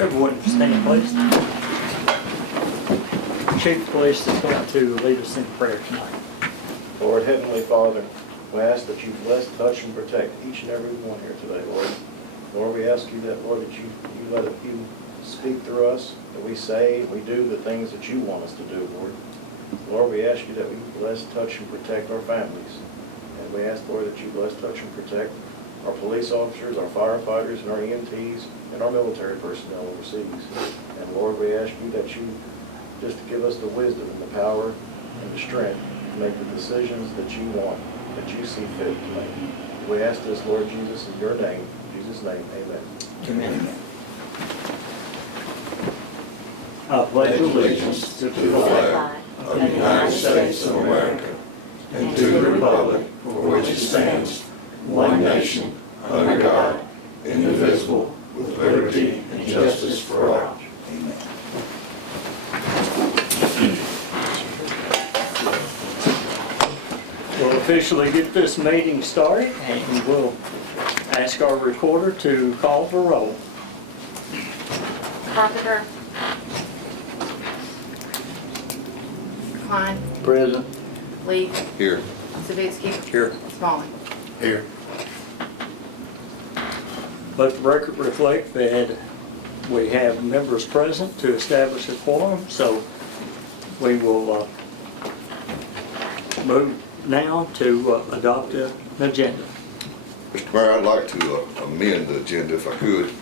Everyone stand, please. Chief of Police is going to lead us in prayer tonight. Lord, Heavenly Father, we ask that you bless, touch, and protect each and every one here today, Lord. Lord, we ask you that, Lord, that you let you speak through us, that we say and we do the things that you want us to do, Lord. Lord, we ask you that we bless, touch, and protect our families. And we ask, Lord, that you bless, touch, and protect our police officers, our firefighters, and our EMTs, and our military personnel overseas. And Lord, we ask you that you just give us the wisdom and the power and the strength to make the decisions that you want, that you see fit to make. We ask this, Lord Jesus, in your name. In Jesus' name, amen. Amen. I pledge allegiance to the flag of the United States of America and to the republic for which it stands, one nation, under God, indivisible, with liberty and justice for all. Amen. We'll officially get this meeting started, and we'll ask our recorder to call the roll. Carpenter. Klein. Present. Lee. Here. Savitsky. Here. Smalling. Here. Let the record reflect that we have members present to establish a quorum, so we will move now to adopt an agenda. Mr. Mayor, I'd like to amend the agenda if I could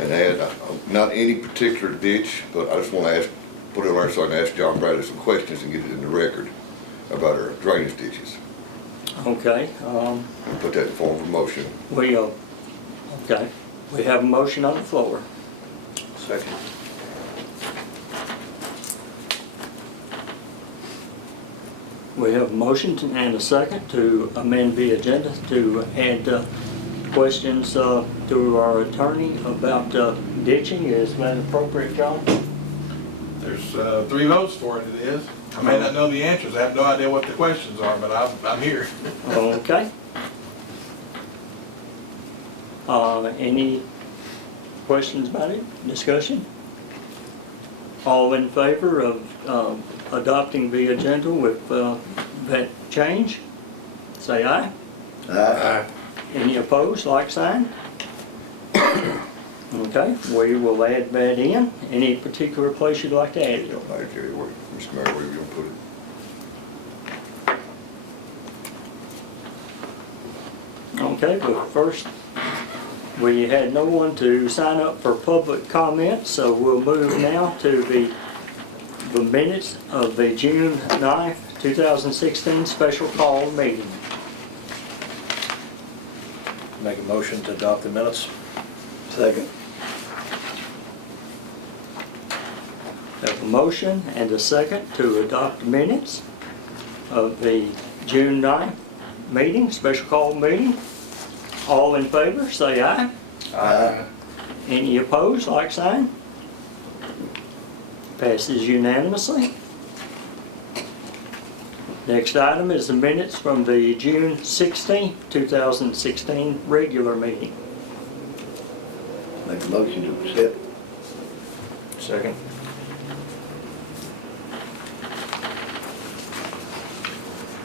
and add, not any particular ditch, but I just want to ask, put it on there so I can ask John Bradley some questions and get it in the record about our drainage ditches. Okay. Put that in form of a motion. Okay. We have a motion on the floor. Second. We have a motion and a second to amend the agenda to add questions to our attorney about ditching. Is that appropriate, John? There's 3 votes for it, it is. I may not know the answers, I have no idea what the questions are, but I'm here. Okay. Any questions about it? Discussion? All in favor of adopting the agenda with that change? Say aye. Aye. Any opposed, like sign? Okay, we will add that in. Any particular place you'd like to add it? Don't matter, Jerry, Mr. Mayor, where you gonna put it? Okay, but first, we had no one to sign up for public comment, so we'll move now to the minutes of the June 9th, 2016 special call meeting. Make a motion to adopt the minutes. Second. Have a motion and a second to adopt minutes of the June 9th meeting, special call meeting. All in favor, say aye. Aye. Any opposed, like sign? Passes unanimously. Next item is the minutes from the June 16th, 2016 regular meeting. Make a motion to accept. Second.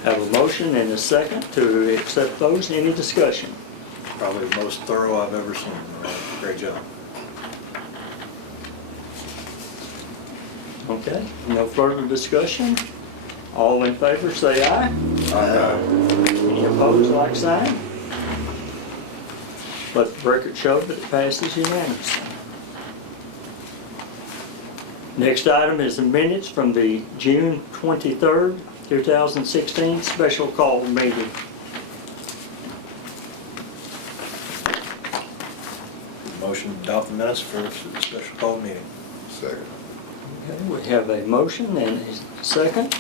Have a motion and a second to accept those. Any discussion? Probably the most thorough I've ever seen. Great job. Okay, no further discussion. All in favor say aye. Aye. Any opposed, like sign? Let the record show that it passes unanimously. Next item is the minutes from the June 23rd, 2016 special call meeting. Motion to adopt the minutes for the special call meeting. Second. Okay, we have a motion and a second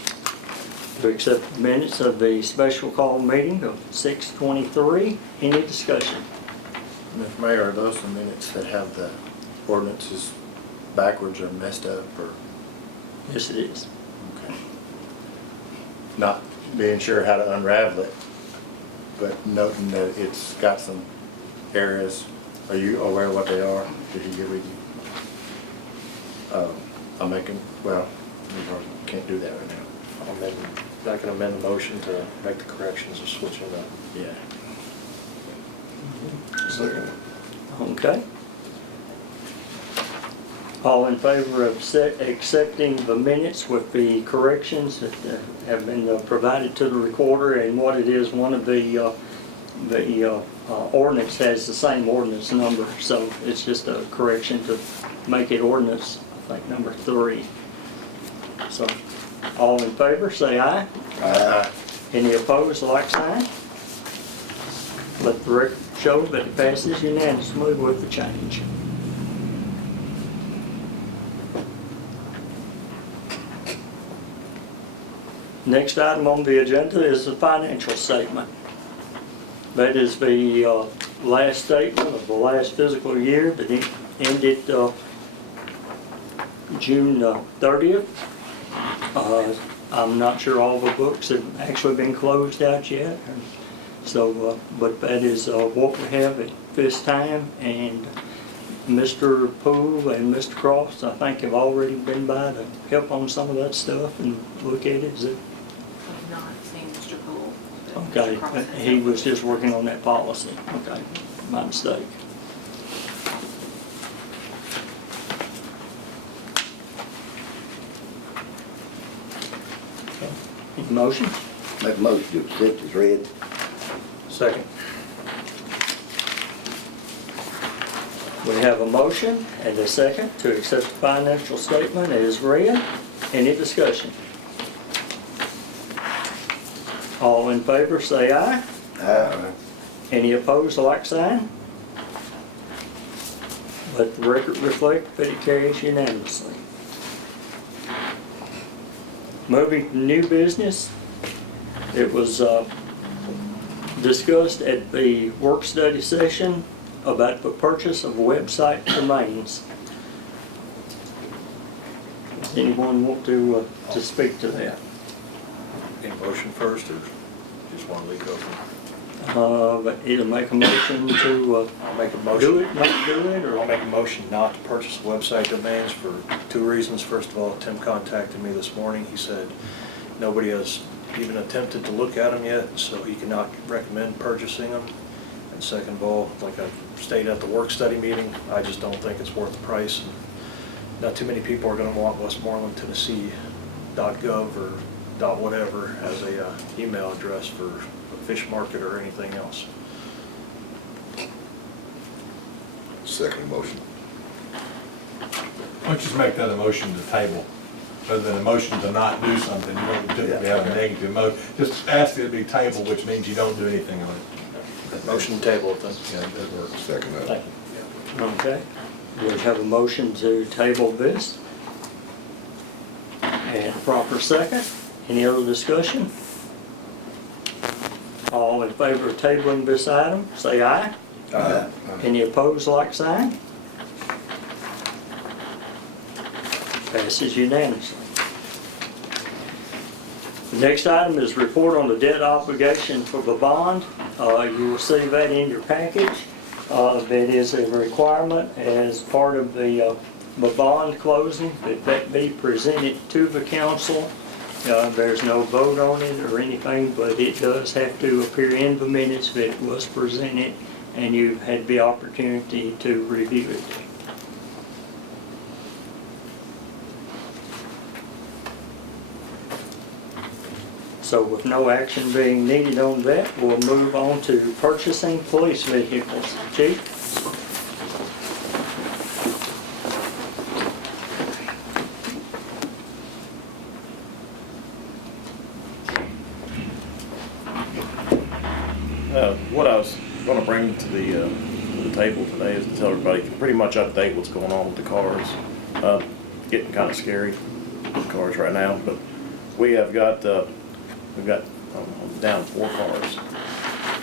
to accept the minutes of the special call meeting of 6/23. Any discussion? Mr. Mayor, are those the minutes that have the ordinances backwards or messed up, or? Yes, it is. Okay. Not being sure how to unravel it, but noting that it's got some areas. Are you aware of what they are? Did he get with you? I'm making, well, we can't do that right now. I can amend the motion to make the corrections of switching the. Yeah. Second. Okay. All in favor of accepting the minutes with the corrections that have been provided to the recorder, and what it is, one of the ordinance has the same ordinance number, so it's just a correction to make it ordinance, I think, number 3. So, all in favor, say aye. Aye. Any opposed, like sign? Let the record show that it passes unanimously with the change. Next item on the agenda is the financial statement. That is the last statement of the last fiscal year that ended June 30th. I'm not sure all the books have actually been closed out yet. So, but that is what we have at this time, and Mr. Poole and Mr. Cross, I think, have already been by to help on some of that stuff and look at it. Is it? I've not seen Mr. Poole. but Okay, Mr. Cross has he it. was just working on that policy. Okay, my mistake. Okay. Any motion? Make a motion to accept as read. Second. We have a motion and a second to accept the financial statement as read. Any discussion? All in favor, say aye. Aye. Any opposed, like sign? Let the record reflect that it carries unanimously. Moving to new business, it was discussed at the work study session about the purchase of website domains. Does anyone want to speak to that? Any motion first, or just want to leave it open? But either make a motion to I'll make a do motion. it, not do it, I'll or make a motion not to purchase website domains for 2 reasons. First of all, Tim contacted me this morning. He said nobody has even attempted to look at them yet, so he cannot recommend purchasing them. And second of all, like I stated at the work study meeting, I just don't think it's worth the price. And not too many people are going to want Westmoreland, Tennessee.gov or .whatever as a email address for a fish market or anything else. Second motion. Why don't you just make that a motion to table, rather than a motion to not do something, you don't typically have a negative motion. Just ask it to be tabled, which means you don't do anything on it. Motion to table it then. Yeah, that works. Second that. Thank you. Okay, we have a motion to table this. And proper second. Any other discussion? All in favor of tabling this item, say aye. Aye. Any opposed, like sign? Passes unanimously. The next item is report on the debt obligation for the bond. You will see that in your package. That is a requirement as part of the bond closing, that be presented to the council. There's no vote on it or anything, but it does have to appear in the minutes that it was presented and you've had the opportunity to review it. So with no action being needed on that, we'll move on to purchasing police vehicles. Chief? What I was going to bring to the table today is to tell everybody pretty much update what's going on with the cars. Getting kind of scary with cars right now, but we have got we've got down 4 cars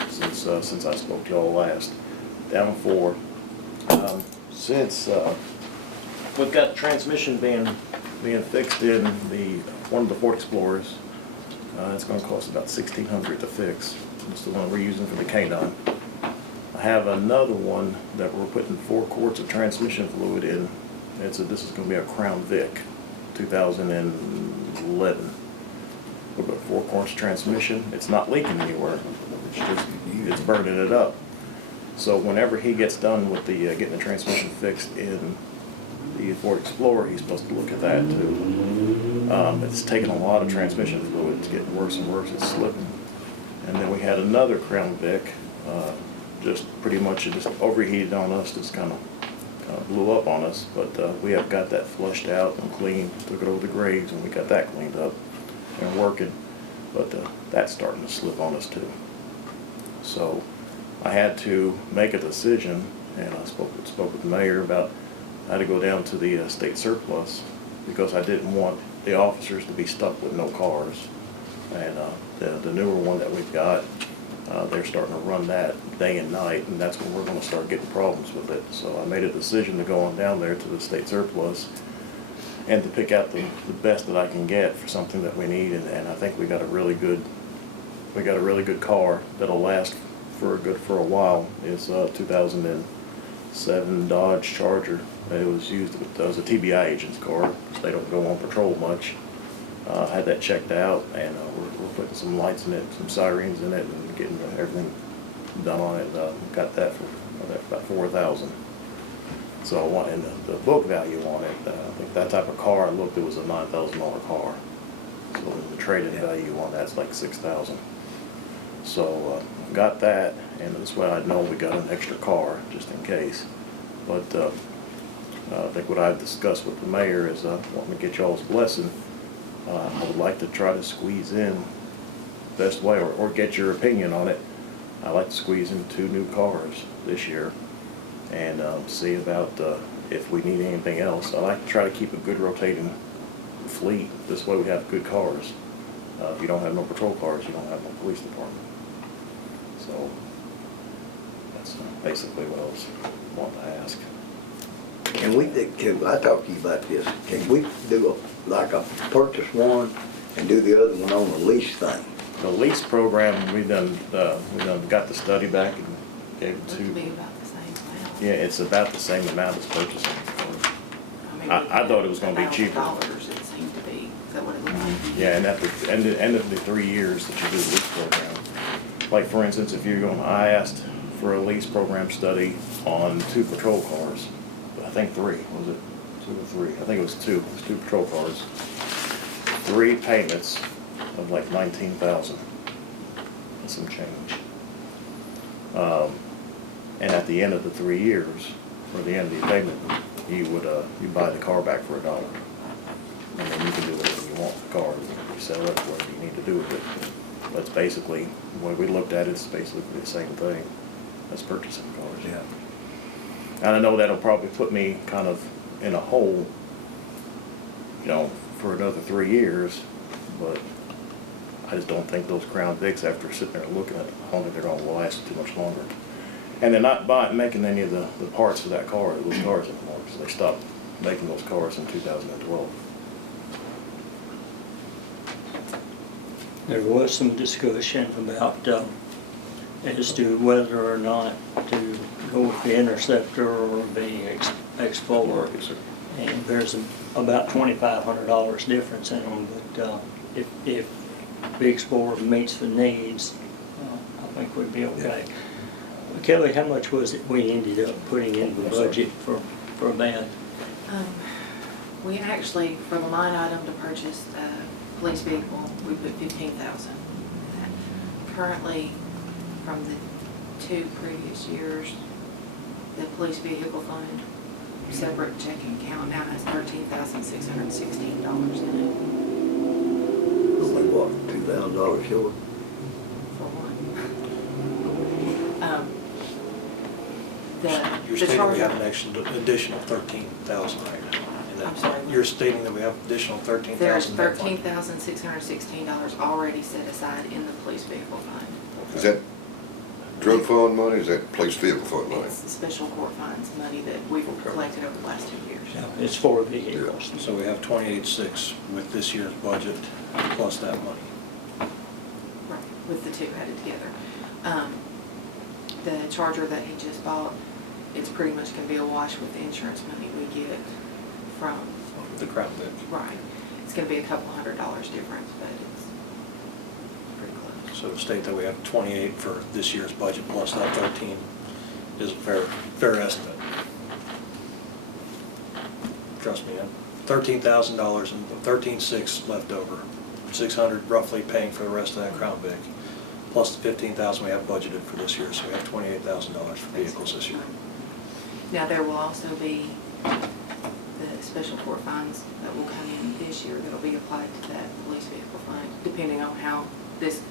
since I spoke to y'all last. Down 4. Since we've got transmission being fixed in one of the Ford Explorers. It's going to cost about $1,600 to fix. It's the one we're using for the K9. I have another one that we're putting 4 quarts of transmission fluid in This is gonna be a Crown Vic, 2011. With a 4-course transmission. It's not leaking anywhere. It's just, it's burning it up. So whenever he gets done with the, getting the transmission fixed in the Ford Explorer, he's supposed to look at that too. It's taking a lot of transmission fluid. It's getting worse and worse. It's slipping. And then we had another Crown Vic, just pretty much it just overheated on us, just kind of blew up on us. But we have got that flushed out and cleaned, took it over the graves, and we got that cleaned up and working. But that's starting to slip on us too. So I had to make a decision, and I spoke with the mayor about I had to go down to the state surplus because I didn't want the officers to be stuck with no cars. And the newer one that we've got, they're starting to run that day and night, and that's when we're going to start getting problems with it. So I made a decision to go on down there to the state surplus and to pick out the best that I can get for something that we need. And I think we got a really good car that'll last for a while. It's a 2007 Dodge Charger. It was a TBI agent's car. They don't go on patrol much. Had that checked out, and we're putting some lights in it, some sirens in it, and getting everything done on it. Got that for about $4,000. So and the book value on it, I think that type of car, I looked, it was a $9,000 car. So the trade-in value on that's like $6,000. So got that, and this way I know we got an extra car just in case. But I think what I've discussed with the mayor is wanting to get y'all's blessing. I would like to try to squeeze in best way, or get your opinion on it. I'd like to squeeze in 2 new cars this year and see about if we need anything else. I like to try to keep a good rotating fleet. This way we have good cars. If you don't have no patrol cars, you don't have no police department. So that's basically what I was wanting to ask. Can I talk to you about this? Can we do a purchase one and do the other one on a lease thing? The lease program, we done got the study back and gave it It would be to. about the same amount. Yeah, it's about the same amount as purchasing. mean, I thought it was gonna be cheaper. $1,000 it seemed to be, is that what it looked like? Yeah, and at the end of the 3 years that you do the lease program, like for instance, if you're going, I asked for a lease program study on 2 patrol cars. I think 3, was it 2 or 3? I think it was 2. It was 2 patrol cars. 3 payments of like $19,000 and some change. And at the end of the 3 years, or the end of the payment, you buy the car back for $1. And then you can do whatever you want with the car. You sell it, whatever you need to do with it. That's basically, when we looked at it, it's basically the same thing as purchasing cars. Yeah. And I know that'll probably put me kind of in a hole, for another 3 years, but I just don't think those Crown Vics, after sitting there looking at it, I don't think they're gonna last too much longer. And they're not making any of the parts for that car, those cars anymore, because they stopped making those cars in 2012. There was some discussion about as to whether or not to go with the Interceptor or the Explorer. Yes, sir. And there's about $2,500 difference in them, but if the Explorer meets the needs, I think we'd be okay. Kelly, how much was it we ended up putting in the budget for that? We actually, for the line item to purchase a police vehicle, we put $15,000. Currently, from the 2 previous years, the police vehicle fund, separate checking account now has $13,616 in it. Only what, $2,000 short? For one. You're The stating we have an Charger, additional 13,000 right now. And I'm sorry. You're stating that we have additional 13,000. there's in that fund. $13,616 already set aside in the police vehicle fund. Is that drug fund money, is that police vehicle fund money? It's the special court funds money that we've collected over the last 2 years. It's for vehicles. So we have 28.6 with this year's budget plus that money. Right, with the 2 added together. The Charger that he just bought, it's pretty much gonna be a wash with the insurance money we get. from, The Crown Vic. right. It's gonna be a couple $100 difference, but it's pretty close. So to state that we have 28 for this year's budget plus that 13 is a fair estimate. Trust me, $13,000 and 13,600 left over. 600 roughly paying for the rest of that Crown Vic, plus the 15,000 we have budgeted for this year, so we have $28,000 for vehicles this year. Now, there will also be the special court funds that will come in this year that'll be applied to that police vehicle fund, depending on how this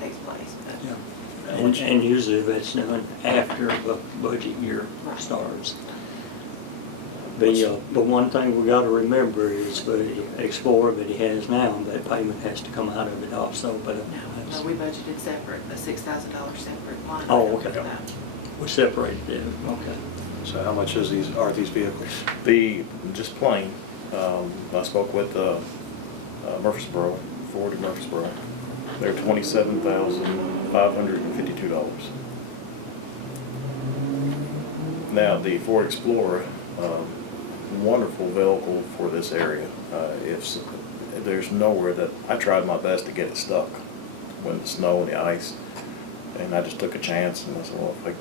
takes place. But Yeah. And usually that's done after the budget year Right. starts. But one thing we gotta remember is the Explorer that he has now, that payment has to come out of it also, but No, we budgeted separate, a $6,000 separate line. Oh, item okay. for that. we separated it, okay. So how much are these vehicles? Just plain, I spoke with Murfreesboro, Ford of Murfreesboro. They're $27,552. Now, the Ford Explorer, wonderful vehicle for this area. There's nowhere that, I tried my best to get it stuck when the snow and the ice, and I just took a chance, and I said, well, I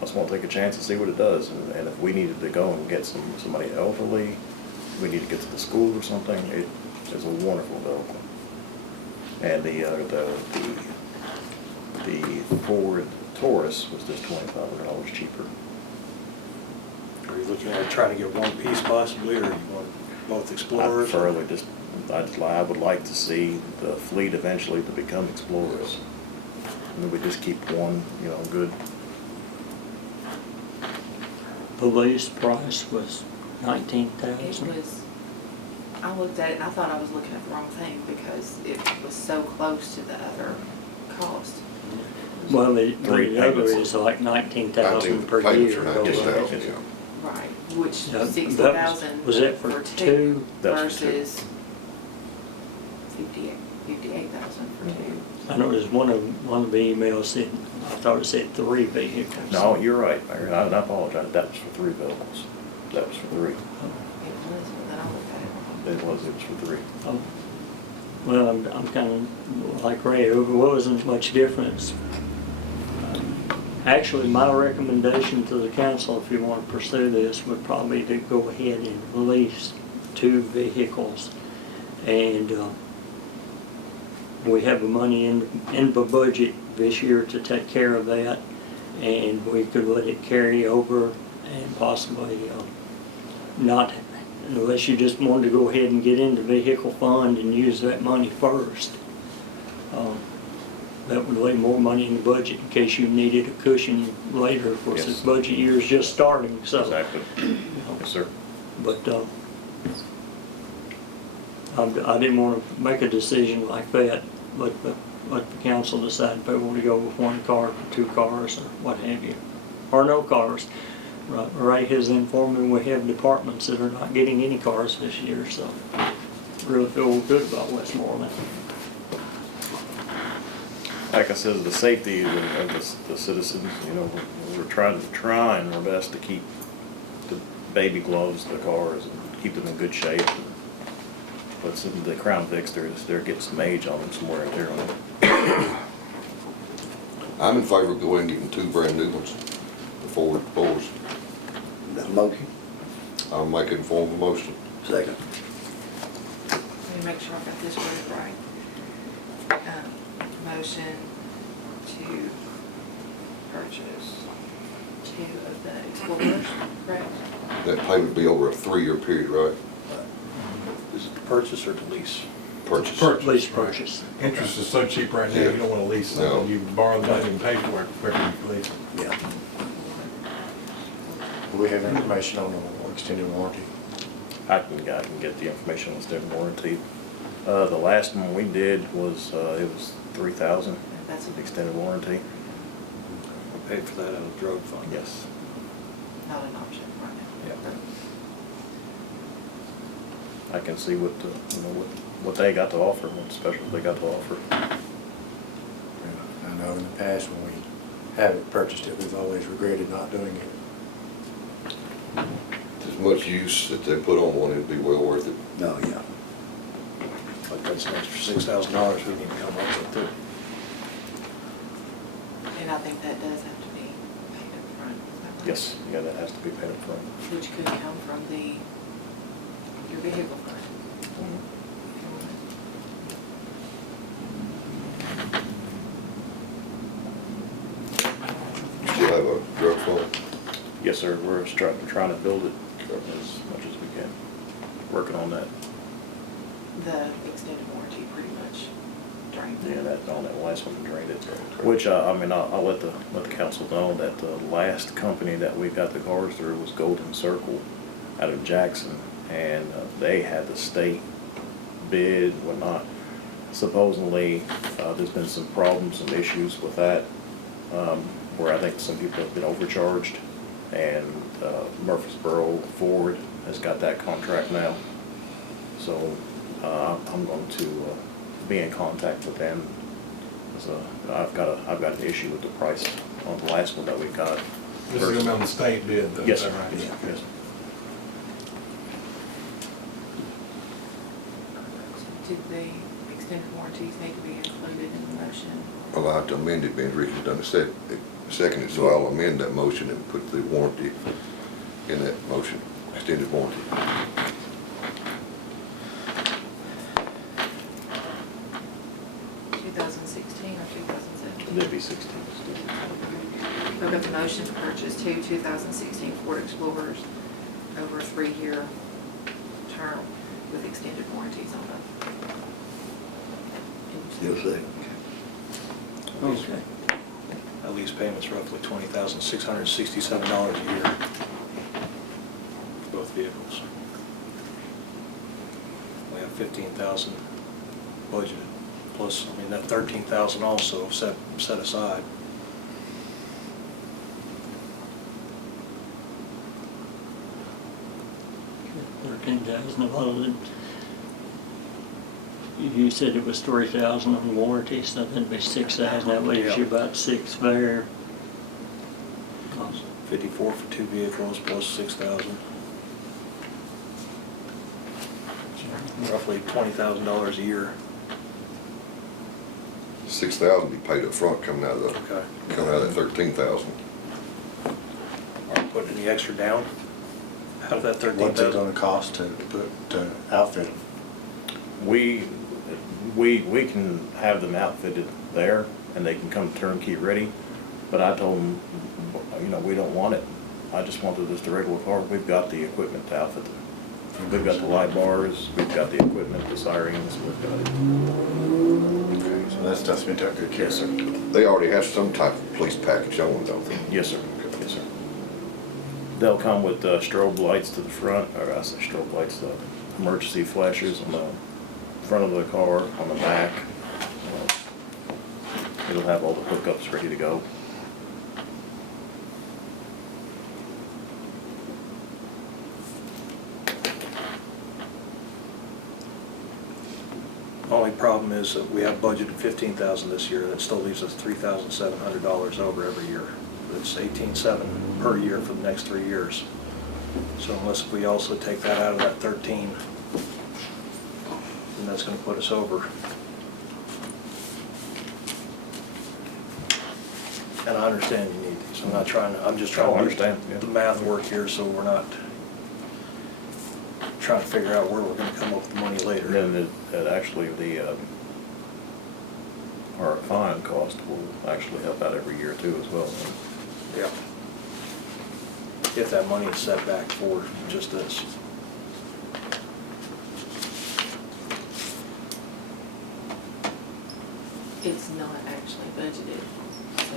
just want to take a chance and see what it does, and if we needed to go and get somebody elderly, we need to get to the school or something, it is a wonderful vehicle. And the Ford Taurus was just $2,500 cheaper. Are you looking at trying to get one piece possibly, or you want both Explorers? I would like to see the fleet eventually to become Explorers. And we just keep one, good. The lease price was It 19,000. was, I looked at it and I thought I was looking at the wrong thing because it was so close to the other cost. Well, the Three other payments. is like 19,000 per Payments year. are 19,000, yeah. Right, which Yeah, that 60,000 was that for two? That's for two. versus 58,000 for two. I know there's one of the emails said, I thought it said 3 vehicles. No, you're right, Mayor, I apologize, that was for 3 vehicles. That was for 3. It was, but then I looked at it. It was for 3. Oh. Well, I'm kind of like Ray, it wasn't much difference. Actually, my recommendation to the council, if you want to pursue this, would probably to go ahead and lease 2 vehicles. And we have the money in the budget this year to take care of that. And we could let it carry over and possibly not, unless you just wanted to go ahead and get into vehicle fund and use that money first. That would leave more money in the budget in case you needed a cushion later. Of course, Yes. this budget year is just starting, so. Exactly. Yes, sir. But I didn't want to make a decision like that. Let the council decide if they want to go with 1 car or 2 cars or what have you, or no cars. Ray has informed me we have departments that are not getting any cars this year, so really feel good about Westmoreland. Like I said, the safety of the citizens, we're trying our best to keep the baby gloves, the cars, and keep them in good shape. But some of the Crown Vics, they're getting some age on them, some wear and tear on them. I'm in favor of going and getting 2 brand new ones, the Ford Taurus. The motion, I'll make it in form of a motion. second. Let me make sure I got this worded right. Motion to purchase 2 of the Explorers, correct? That payment would be over a 3-year period, right? Is it to purchase or to lease? Purchase. Lease purchase. Interest is so cheap right now, you don't want to lease No. something. You borrow the money and pay for it quicker than you lease it. Yeah. We have information on the extended warranty. I can get the information on extended warranty. The last one we did was, it was $3,000, That's extended warranty. We paid for that out of drug fund. Yes. not an option right now. Yeah. I can see what they got to offer, what specials they got to offer. I know in the past when we haven't purchased it, we've always regretted not doing it. Just much use that they put on one, it'd be well worth it. No, yeah. But that's an extra $6,000 we need to come up with too. And I think that does have to be paid up front. Yes, yeah, that has to be paid up front. Which could come from your vehicle fund. You still have a drug fund? Yes, sir, we're trying to build it as much as we can. Working on that. The extended warranty pretty much drained Yeah, that. on that last one drained it. Which, I mean, I'll let the council know that the last company that we got the cars through was Golden Circle out of Jackson. And they had the state bid, whatnot. Supposedly, there's been some problems, some issues with that, where I think some people have been overcharged. And Murfreesboro Ford has got that contract now. So I'm going to be in contact with them. So I've got an issue with the price on the last one that we got. This is gonna be on the state bid though, Yes, is sir. that right? Yes, yes. Did the extended warranties need to be included in the motion? I'll have to amend it, being Richard's done seconded, so I'll amend that motion and put the warranty in that motion, extended warranty. 2016 or 2017? It'd be 16. I've got the motion to purchase two 2016 Ford Explorers over a 3-year term with extended warranties on them. Still second. Okay. That lease payment's roughly $20,667 a year for both vehicles. We have $15,000 budgeted, plus, I mean, that $13,000 also set aside. $13,000. You said it was $3,000 on the warranty, so that'd be $6,000. That leaves you about $6,000 there. 54 for two vehicles plus 6,000. Roughly $20,000 a year. 6,000 be paid up front coming out of Okay. that 13,000. Are we putting any extra down out of that What's it 13,000? gonna cost to outfit them? We can have them outfitted there and they can come turnkey ready, but I told them, you know, we don't want it. I just wanted just a regular car. We've got the equipment to outfit them. We've got the light bars, we've got the equipment, the sirens, we've got it. Okay, so that stuff's been taken good care of. Yes, sir. They already have some type of police package on them, don't they? Yes, sir. Yes, sir. They'll come with strobe lights to the front, or I say strobe lights, the emergency flashes on the front of the car, on the back. It'll have all the hookups ready to go. Only problem is that we have budgeted $15,000 this year. That still leaves us $3,700 over every year. That's $18,700 per year for the next 3 years. So unless we also take that out of that 13, then that's going to put us over. And I understand you need these. I'm not trying to, I'm just trying Oh, I to understand, do yeah. the math work here so we're not trying to figure out where we're going to come up with the money later. And then actually our fine cost will actually help out every year too as well. Yeah. If that money is set back for just this. It's not actually budgeted, so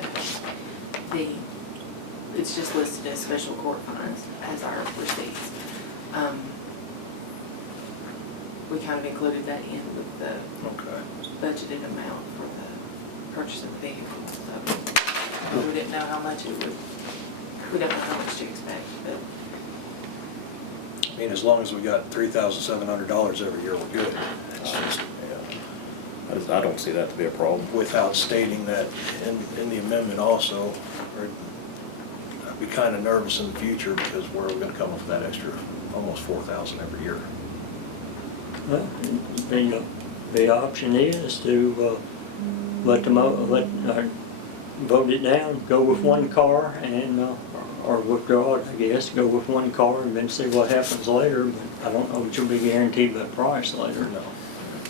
it's just listed as special court fines as our receipts. We kind of included that in with the Okay. budgeted amount for the purchase of the vehicle, so we didn't know how much it would, we don't know how much to expect, but I mean, as long as we got $3,700 every year, we're good. It's just I don't see that to be a problem. without stating that in the amendment also, or I'd be kind of nervous in the future because where are we going to come up with that extra almost 4,000 every year. Well, the option is to vote it down, go with one car and, or withdraw it, I guess, go with one car and then see what happens later. But I don't know what you'll be guaranteed by price later. No.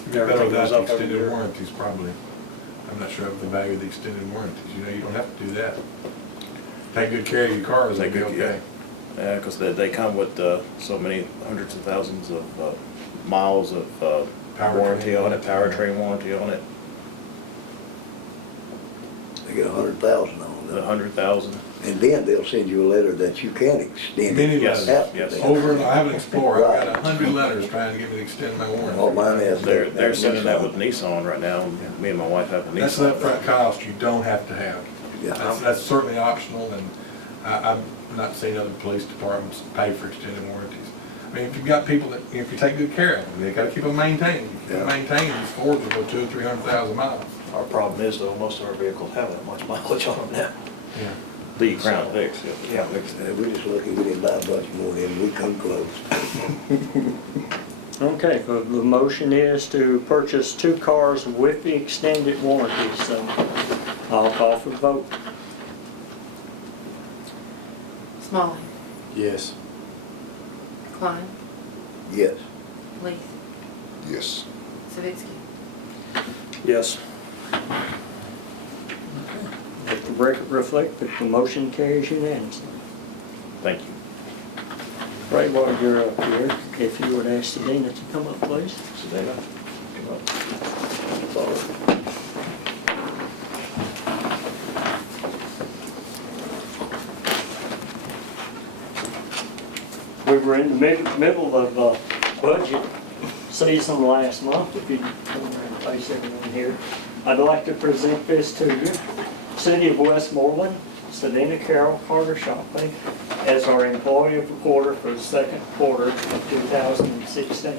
Better Everything without goes the up every extended year. warranties probably. I'm not sure of the value of the extended warranties. You know, you don't have to do that. Take good care of your cars, they'll be Take good- okay. Yeah, because they come with so many hundreds of thousands of miles of Powertrain warranty on it, warranty. powertrain warranty on it, They get 100,000 on the them. 100,000. And then they'll send you a letter that you can extend Many it. Yes, after yes. that. Over, I have an Explorer, I've got 100 letters trying to get me to extend my Oh, warranty. mine has. They're sending that with Nissan right now. Me and my wife have a That's an Nissan. upfront cost you don't have to have. Yeah. That's certainly optional, and I've not seen other police departments pay for extended warranties. I mean, if you've got people that, if you take good care of them, they gotta keep them maintained. If you Yeah. maintain these Fords will go 200,000 or 300,000 miles. Our problem is though, most of our vehicles have that much mileage on them now. Yeah. The Crown Vics, yeah. Yeah. We just lucky we didn't buy a bunch more than we come close. Okay, the motion is to purchase 2 cars with the extended warranty, so I'll call for the vote. Smalley, Yes. Klein, Yes. Leith, Yes. Savitsky. Yes. Let the record reflect that the motion carries unanimously. Thank you. Ray, while you're up here, if you would ask Dana to come up, please. Sedena, come up. We were in the middle of budget season last month, if you come around and face everyone here. I'd like to present this to you. City of Westmoreland, Sedena Carroll Carter Shopping, as our employee of the quarter for the second quarter of 2016.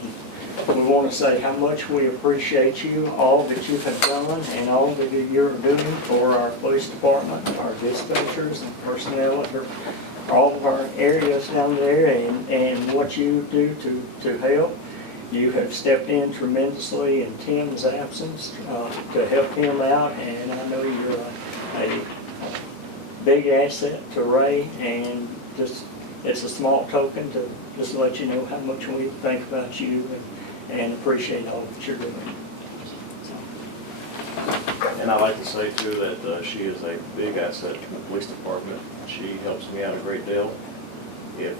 We want to say how much we appreciate you, all that you have done, and all that you're doing for our police department, our dispatchers, and personnel at all of our areas down there, and what you do to help. You have stepped in tremendously in Tim's absence to help him out, and I know you're a big asset to Ray, and just it's a small token to just let you know how much we think about you and appreciate all that you're doing. And I'd like to say too that she is a big asset to the police department. She helps me out a great deal. If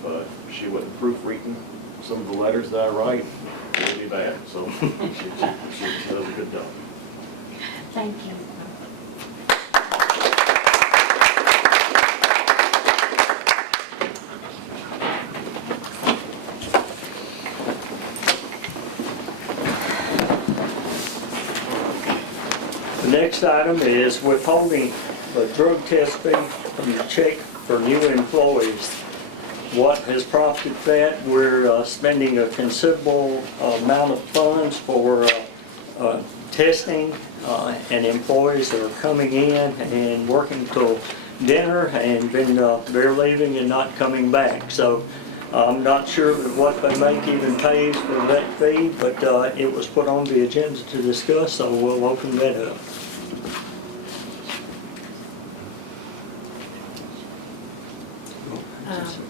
she wasn't proofreading some of the letters that I write, it would be bad. So she does a good job. Thank you. The next item is withholding the drug test fee from the check for new employees. What has prompted that? We're spending a considerable amount of funds for testing and employees that are coming in and working till dinner and then they're leaving and not coming back. So I'm not sure what they make even pays for that fee, but it was put on the agenda to discuss, so we'll open that up.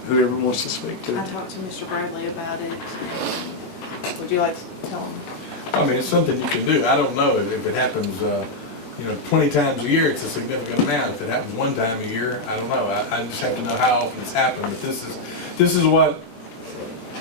Whoever wants to speak to I it. talked to Mr. Bradley about it. Would you like to tell him? I mean, it's something you can do. I don't know if it happens, 20 times a year, it's a significant amount. If it happens one time a year, I don't know. I just have to know how often it's happened. But this is what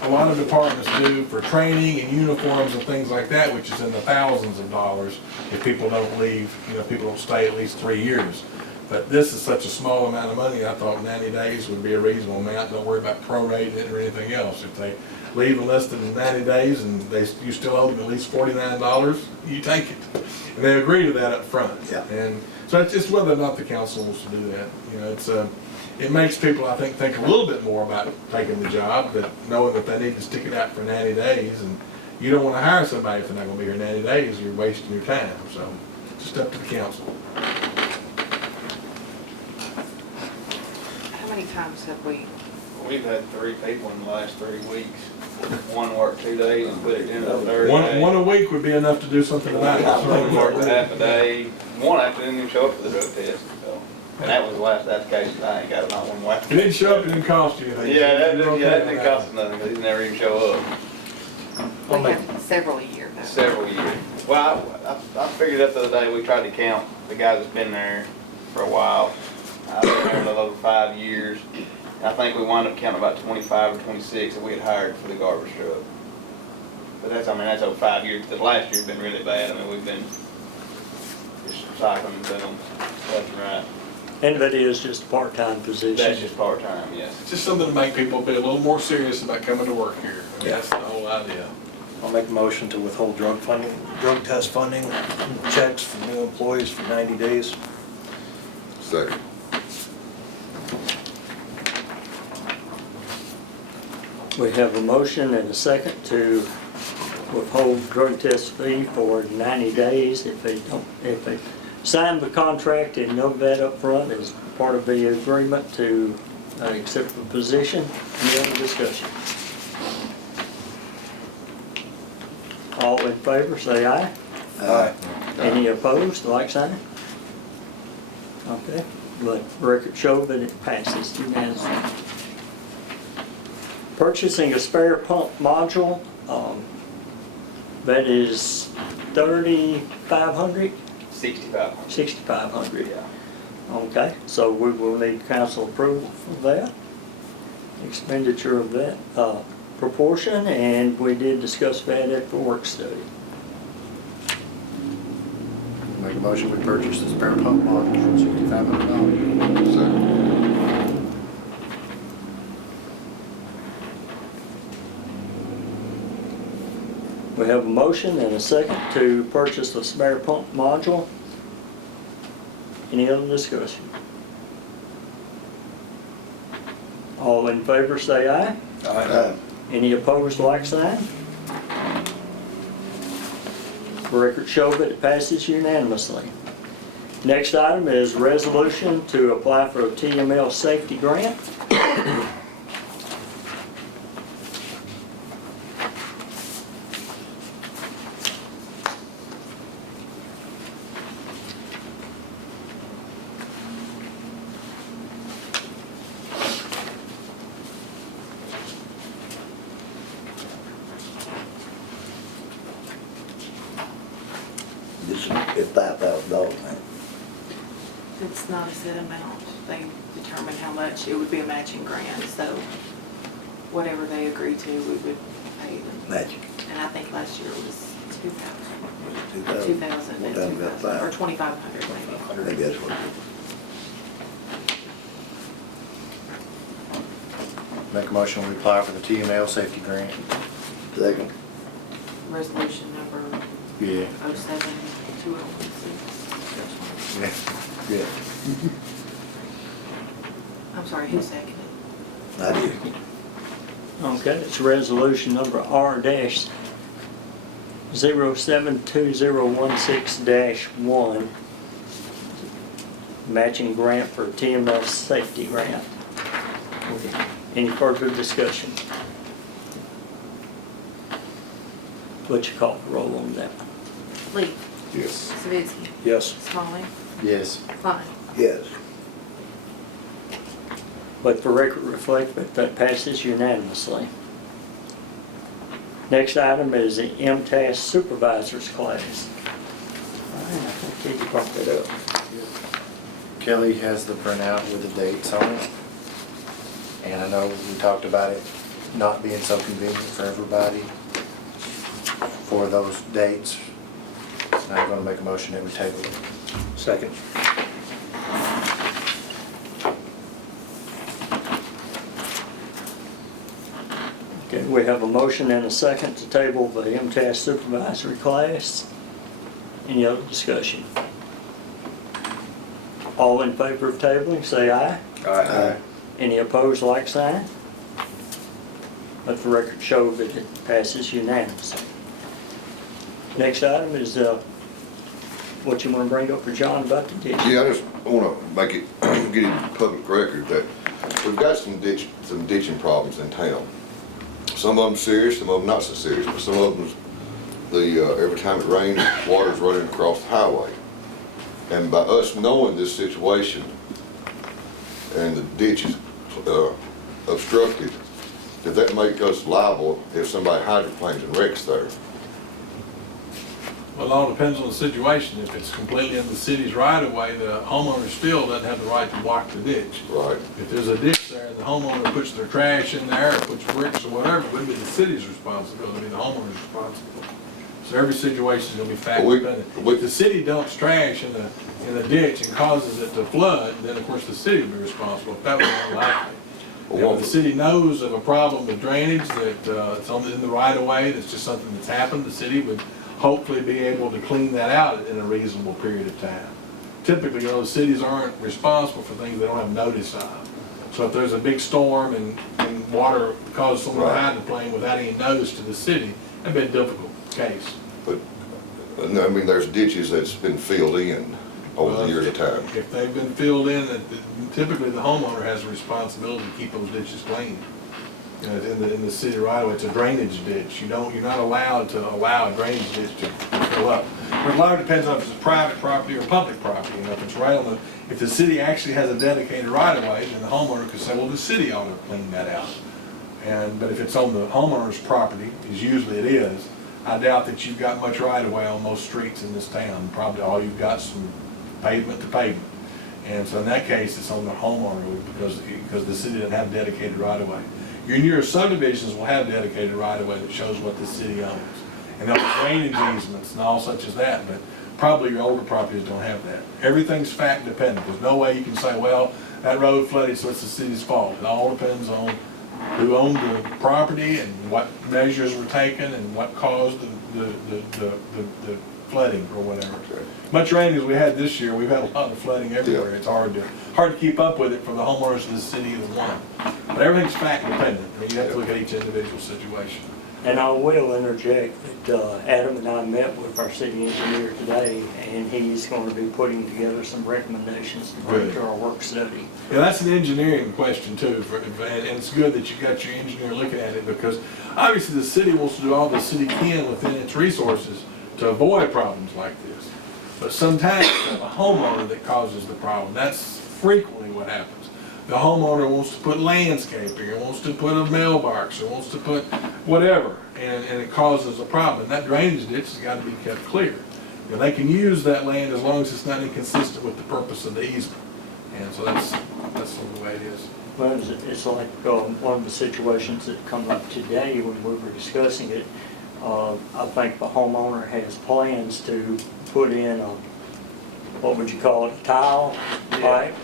a lot of departments do for training and uniforms and things like that, which is in the thousands of dollars if people don't leave, people don't stay at least 3 years. But this is such a small amount of money, I thought 90 days would be a reasonable amount. Don't worry about prorating it or anything else. If they leave in less than 90 days and you still owe them at least $49, you take it. And they agree to that up front. Yeah. And so it's just whether or not the council wants to do that. It makes people, I think a little bit more about taking the job, but knowing that they need to stick it out for 90 days. And you don't want to hire somebody if they're not going to be here 90 days, you're wasting your time. So it's just up to the council. How many times have we We've had 3 people in the last 3 weeks. One worked 2 days and put it in the third day. One a week would be enough to do something about One worked it. half a day. One actually didn't even show up for the drug test, so. And that was the last application I ain't got, not one left. It didn't show up, it didn't cost you anything. Yeah, that didn't cost us nothing, because he never even show up. We have several a year though. Several years. Well, I figured out the other day, we tried to count the guys that's been there for a while. I've been there a little over 5 years. And I think we wound up counting about 25 or 26 that we had hired for the garbage truck. But that's, I mean, that's over 5 years, because last year's been really bad. I mean, we've been just cycling to them left and right. And that is just a part-time position. That's just part-time, yes. It's just something to make people be a little more serious about coming to work here. I mean, that's the whole idea. I'll make a motion to withhold drug test funding checks for new employees for 90 days. Second. We have a motion and a second to withhold drug test fee for 90 days if they sign the contract and know that up front as part of the agreement to accept the position. Any other discussion? All in favor, say aye. Aye. Any opposed, like sign? Okay, let record show that it passes unanimously. Purchasing a spare pump module, that is 3,500, 6,500. 6,500. Yeah. Okay, so we will need council approval for that. Expenditure of that proportion, and we did discuss that at the work study. Make a motion, we purchase this spare pump module for $6,500. Second. We have a motion and a second to purchase the spare pump module. Any other discussion? All in favor say aye. Aye. Any opposed, like sign? Record show that it passes unanimously. Next item is resolution to apply for a TML safety grant. This is $5,000. It's not a set amount. They determine how much, it would be a matching grant, so whatever they agree to, we would pay them. Matching. And I think last year was 2,000. 2,000. 2,000 One and time we got 2,000, or five. 2,500 maybe. Maybe that's what it is. Make a motion, we apply for the TML safety grant. Second. Resolution number Yeah. 07-2016. Yeah. Yeah. I'm sorry, who seconded? I did. Okay, it's resolution number R-072016-1, matching grant for TML safety grant. Any further discussion? What you call the roll on that one? Lee, Yes. Savinsky, Yes. Smalley, Yes. Klein. Yes. Let the record reflect that that passes unanimously. Next item is the MTAS supervisors class. All right, I think Katie brought that up. Kelly has the printout with the dates on it. And I know we talked about it not being so convenient for everybody for those dates. And I'm gonna make a motion that we table it. Second. Okay, we have a motion and a second to table the MTAS supervisory class. Any other discussion? All in favor of tabling, say aye. Aye. Any opposed, like sign? Let the record show that it passes unanimously. Next item is what you want to bring up for John about the ditch. Yeah, I just wanna make it, get it public record that we've got some ditching problems in town. Some of them serious, some of them not so serious, but some of them, every time it rains, water's running across the highway. And by us knowing this situation and the ditch is obstructed, does that make us liable if somebody hydroplanes and wrecks there? Well, it all depends on the situation. If it's completely in the city's right of way, the homeowner still doesn't have the right to block the ditch. Right. If there's a ditch there, the homeowner puts their trash in there, or puts bricks or whatever, it wouldn't be the city's responsibility, it'd be the homeowner's responsibility. So every situation is gonna be fact dependent. If the city dumps trash in the ditch and causes it to flood, then of course the city will be responsible. If that was unlikely. Now, if the city knows of a problem with drainage that it's in the right of way, that's just something that's happened, the city would hopefully be able to clean that out in a reasonable period of time. Typically, you know, the cities aren't responsible for things they don't have notice of. So if there's a big storm and water causes someone to hydroplane without any notice to the city, that'd be a difficult case. But, I mean, there's ditches that's been filled in over the years of time. If they've been filled in, typically the homeowner has a responsibility to keep those ditches clean. You know, in the city right away, it's a drainage ditch. You're not allowed to allow a drainage ditch to fill up. But a lot of it depends on if it's private property or public property. You know, if it's right on if the city actually has a dedicated right of way, then the homeowner could say, well, the city ought to clean that out. But if it's on the homeowner's property, as usually it is, I doubt that you've got much right of way on most streets in this town. Probably all you've got is from pavement to pavement. And so in that case, it's on the homeowner because the city doesn't have dedicated right of way. Your newer subdivisions will have dedicated right of way that shows what the city owns. And they'll have drainage easements and all such as that, but probably your older properties don't have that. Everything's fact dependent. There's no way you can say, well, that road flooded, so it's the city's fault. It all depends on who owned the property and what measures were taken and what caused the flooding or whatever. Much rain as we had this year, we've had a lot of flooding everywhere. Yeah. It's hard to keep up with it for the homeowners of the city either one. But everything's fact dependent. I mean, you have to look at each individual situation. And I will interject that Adam and I met with our city engineer today, and he's going to be putting together some recommendations to bring to our work study. Yeah, that's an engineering question too, and it's good that you got your engineer looking at it, because obviously the city wants to do all the city can within its resources to avoid problems like this. But sometimes you have a homeowner that causes the problem. That's frequently what happens. The homeowner wants to put landscaping, or wants to put a mailbox, or wants to put whatever, and it causes a problem. And that drainage ditch has got to be kept clear. You know, they can use that land as long as it's not inconsistent with the purpose of the easement. And so that's sort of the way it is. Well, it's like one of the situations that come up today when we were discussing it. I think the homeowner has plans to put in a, what would you call it, a tile pipe?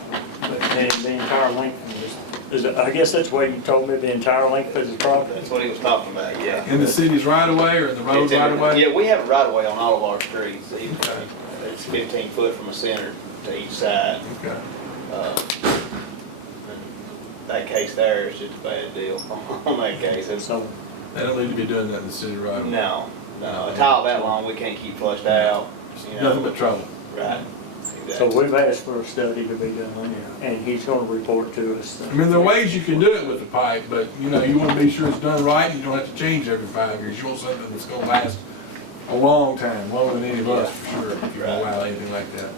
And the entire length is I guess that's what you told me, the entire length of his property? That's what he was talking about, yeah. In the city's right of way or in the road right of way? Yeah, we have a right of way on all of our streets. It's 15 foot from the center to each side. Okay. That case there is just a bad deal on that case. So, They don't need to be doing that in the city right of way. No, a tile that long, we can't keep flushed out, you know. Nothing but trouble. Right. so we've asked for a study to be done, and he's going to report to us. I mean, there are ways you can do it with the pipe, but you know, you want to be sure it's done right, and you don't have to change every 5 years. You want something that's going to last a long time, longer than any of us, for sure, if you allow anything like that.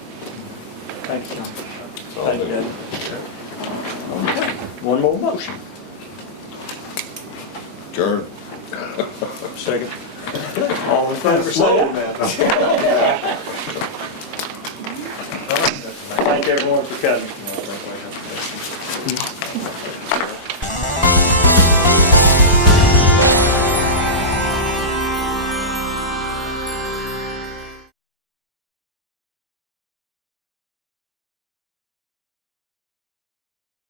Thank you. That's all Thank you, they- Dave. Okay, one more motion. Adjourn. Second. All in favor, say aye. Thank everyone for coming.